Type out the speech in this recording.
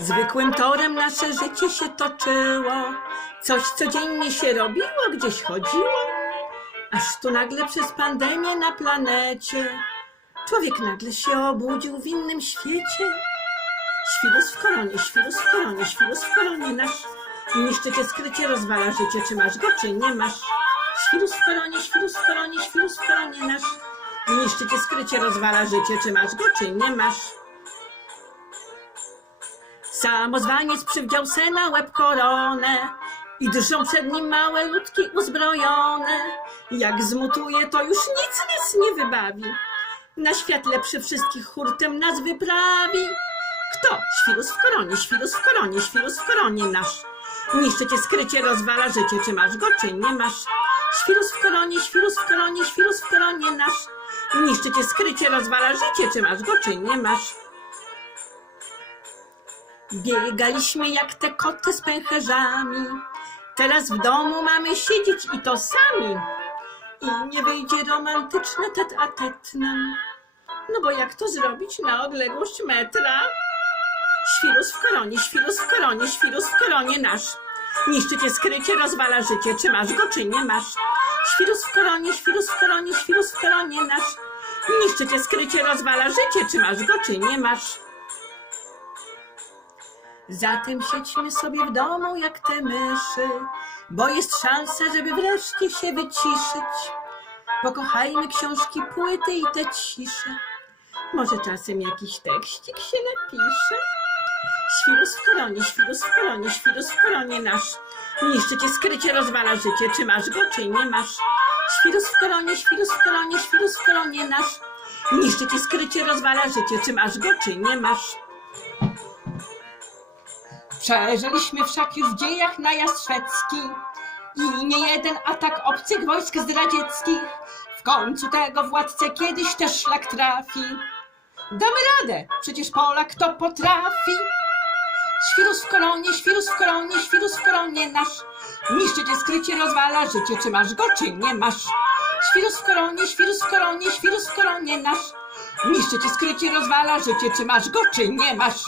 Zwykłym torem nasze życie się toczyło. Coś codziennie się robiło, gdzieś chodziło. Aż tu nagle przez pandemię na planecie człowiek nagle się obudził w innym świecie. Świrus w koronie, świrus w koronie, świrus w koronie nasz. Niszczy cię skrycie, rozwala życie, czy masz go, czy nie masz. Świrus w koronie, świrus w koronie, świrus w koronie nasz. Niszczy cię skrycie, rozwala życie, czy masz go, czy nie masz. Samozwaniec przywdział se na łeb koronę i drżą przed nim małe ludki uzbrojone. Jak zmutuje, to już nic nas nie wybawi. Na świat lepszy wszystkich hurtem nas wyprawi. Kto? Świrus w koronie, świrus w koronie, świrus w koronie nasz. Niszczy cię skrycie, rozwala życie, czy masz go, czy nie masz. Świrus w koronie, świrus w koronie, świrus w koronie nasz. Niszczy cię skrycie, rozwala życie, czy masz go, czy nie masz. Biegaliśmy jak te koty z pęcherzami. Teraz w domu mamy siedzieć i to sami. I nie wyjdzie romantyczne tet a tet nam. No bo jak to zrobić na odległość metra? Świrus w koronie, świrus w koronie, świrus w koronie nasz. Niszczy cię skrycie, rozwala życie, czy masz go, czy nie masz. Świrus w koronie, świrus w koronie, świrus w koronie nasz. Niszczy cię skrycie, rozwala życie, czy masz go, czy nie masz. Zatem siedźmy sobie w domu jak te myszy, bo jest szansa, żeby wreszcie się wyciszyć. Pokochajmy książki, płyty i te cisze. Może czasem jakiś tekścik się napisze. Świrus w koronie, świrus w koronie, świrus w koronie nasz. Niszczy cię skrycie, rozwala życie, czy masz go, czy nie masz. Świrus w koronie, świrus w koronie, świrus w koronie nasz. Niszczy cię skrycie, rozwala życie, czy masz go, czy nie masz. Przeżyliśmy wszak już w dziejach najazd szwedzki i nie jeden atak obcych wojsk zdradzieckich. W końcu tego władcę kiedyś też szlak trafi. Damy radę, przecież Polak to potrafi. Świrus w koronie, świrus w koronie, świrus w koronie nasz. Niszczy cię skrycie, rozwala życie, czy masz go, czy nie masz. Świrus w koronie, świrus w koronie, świrus w koronie nasz. Niszczy cię skrycie, rozwala życie, czy masz go, czy nie masz.